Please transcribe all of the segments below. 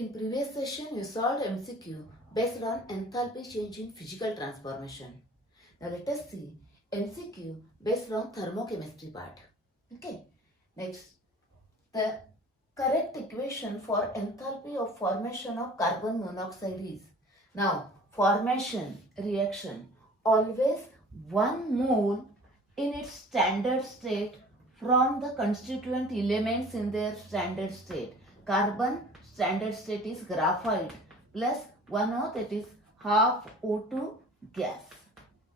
In previous session, you solved MCQ based on enthalpy change in physical transformation. Now let us see MCQ based on thermochemistry part. Okay. Next, the correct equation for enthalpy of formation of carbon monoxide is, now formation reaction, always 1 mole in its standard state from the constituent elements in their standard state. Carbon standard state is graphite plus 1O, that is half O2 gas.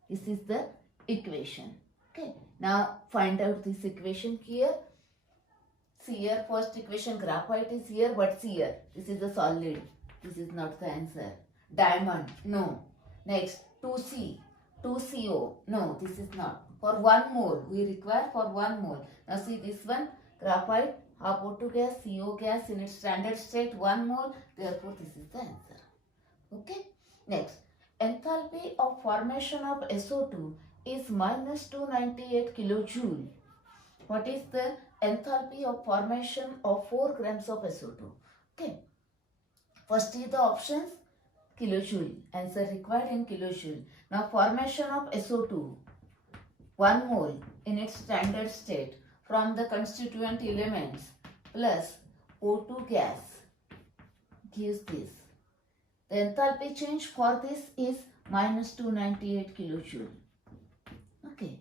This is the equation. Okay. Now find out this equation here. See here, first equation, graphite is here, but see here, this is a solid. This is not the answer. Diamond, no. Next, 2C, 2CO, no, this is not. For 1 mole, we require for 1 mole. Now see this one, graphite, half O2 gas, CO gas in its standard state, 1 mole. Therefore, this is the answer. Okay. Next, enthalpy of formation of SO2 is minus 298 kilojoule. What is the enthalpy of formation of 4 grams of SO2? Okay. First is the options, kilojoule. Answer required in kilojoule. Now formation of SO2, 1 mole in its standard state from the constituent elements plus O2 gas gives this. The enthalpy change for this is minus 298 kilojoule. Okay.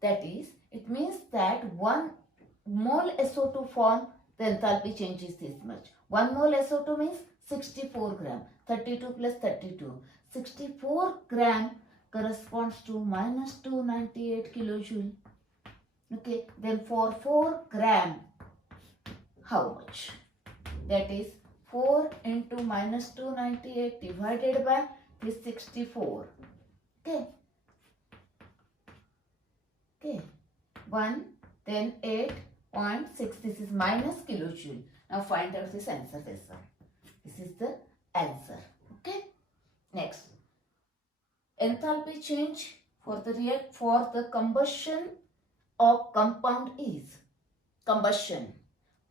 That is, it means that 1 mole SO2 form, the enthalpy change is this much. 1 mole SO2 means 64 gram. 32 plus 32. 64 gram corresponds to minus 298 kilojoule. Okay. Then for 4 gram, how much? That is 4 into minus 298 divided by this 64. Okay. Okay. 1, then 8.6. This is minus kilojoule. Now find out this answer. This one. This is the answer. Okay. Next, enthalpy change for the combustion of compound is combustion.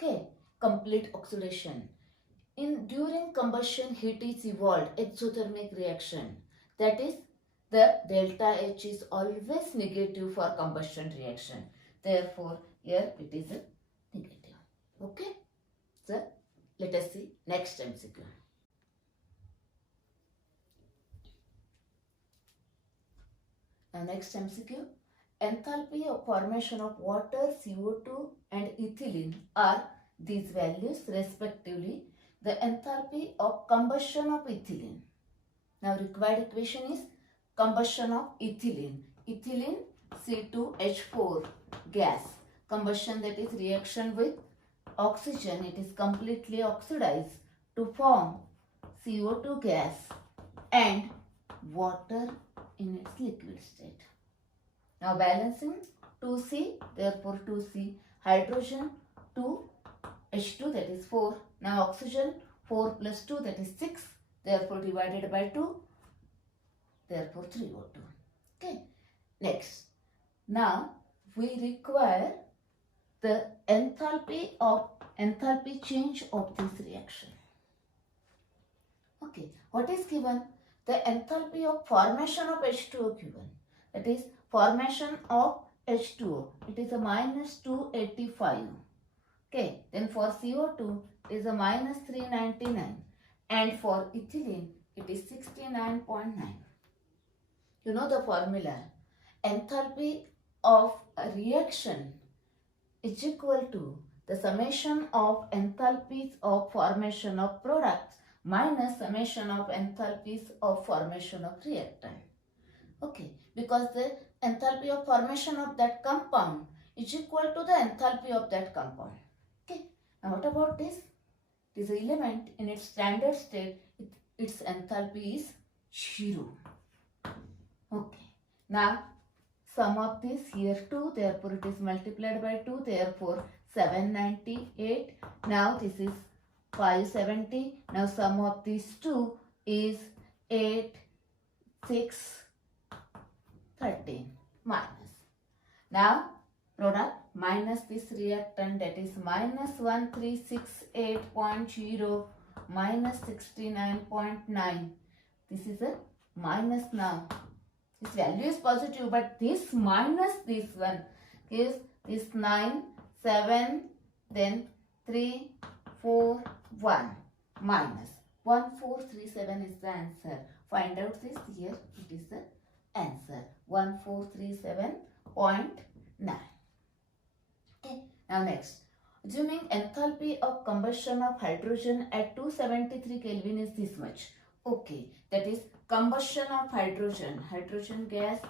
Okay. Complete oxidation. During combustion, heat is evolved, exothermic reaction. That is, the delta H is always negative for combustion reaction. Therefore, here it is a negative. Okay. So, let us see next MCQ. Now, next MCQ. Enthalpy of formation of water, CO2 and ethylene are these values respectively. The enthalpy of combustion of ethylene. Now, required equation is combustion of ethylene. Ethylene C2H4 gas. Combustion, that is reaction with oxygen. It is completely oxidized to form CO2 gas and water in its liquid state. Now balancing 2C, therefore 2C. Hydrogen 2H2, that is 4. Now oxygen 4 plus 2, that is 6. Therefore divided by 2. Therefore 3O2. Okay. Next. Now we require the enthalpy change of this reaction. Okay. What is given? The enthalpy of formation of H2O given. That is formation of H2O. It is a minus 285. Okay. Then for CO2 it is a minus 399. And for ethylene it is 69.9. You know the formula. Enthalpy of a reaction is equal to the summation of enthalpies of formation of products minus summation of enthalpies of formation of reactant. Okay, because the enthalpy of formation of that compound is equal to the enthalpy of that compound. Okay, now what about this? This element in its standard state, its enthalpy is 0. Okay, now sum of this here 2, therefore it is multiplied by 2, therefore 798. Now this is 570. Now sum of these 2 is 8, 6, 13 minus. Now product minus this reactant, that is minus 1368.0 minus 69.9. This is a minus now. This value is positive, but this minus this one gives this 9, 7, then 3, 4, 1 minus 1437 is the answer. Find out this here. It is the answer 1437.9. Okay. Now next, assuming enthalpy of combustion of hydrogen at 273 Kelvin is this much. Okay, that is combustion of hydrogen gas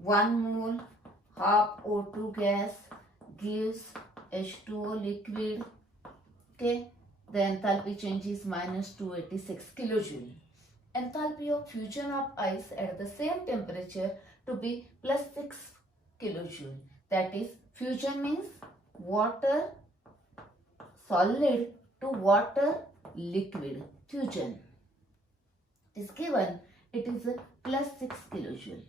1 mole half O2 gas gives H2O liquid. Okay, the enthalpy change is minus 286 kilojoule. Enthalpy of fusion of ice at the same temperature to be plus 6 kilojoule. That is, fusion means water solid to water liquid. Fusion is given, it is a plus 6 kilojoule.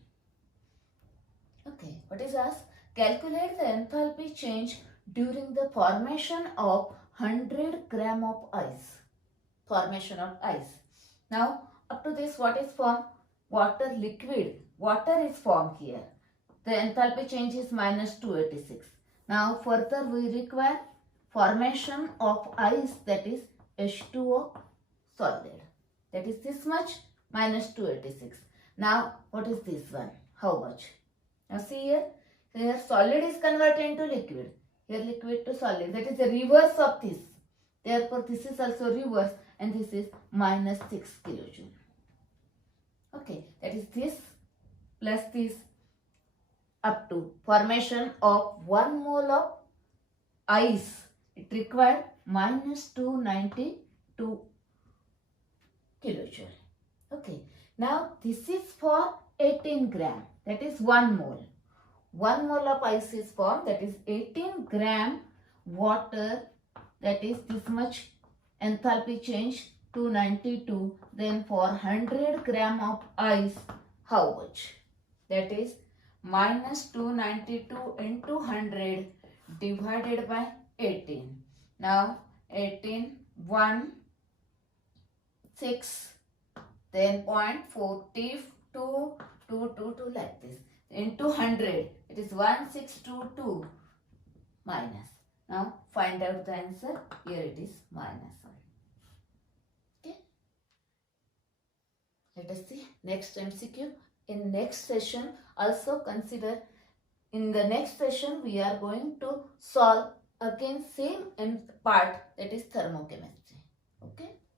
Okay, what is asked? Calculate the enthalpy change during the formation of 100 gram of ice. Formation of ice. Now, up to this, what is formed? Water liquid. Water is formed here. The enthalpy change is minus 286. Now, further we require formation of ice, that is H2O solid. That is this much minus 286. Now, what is this one? How much? Now, see here. Here solid is converted into liquid. Here liquid to solid. That is the reverse of this. Therefore, this is also reverse and this is minus 6 kilojoule. Okay, that is this plus this up to formation of 1 mole of ice. It required minus 292 kilojoule. Okay, now this is for 18 gram. That is 1 mole. 1 mole of ice is formed. That is 18 gram water. That is this much enthalpy change 292. Then for 100 gram of ice, how much? That is minus 292 into 100 divided by 18. Now 18, 1, 6, then 0.42, 2 like this. Into 100, it is 1622 minus. Now find out the answer. Here it is minus 1. Okay. Let us see next MCQ. In next session, also consider, in the next session we are going to solve again same part, that is thermochemistry.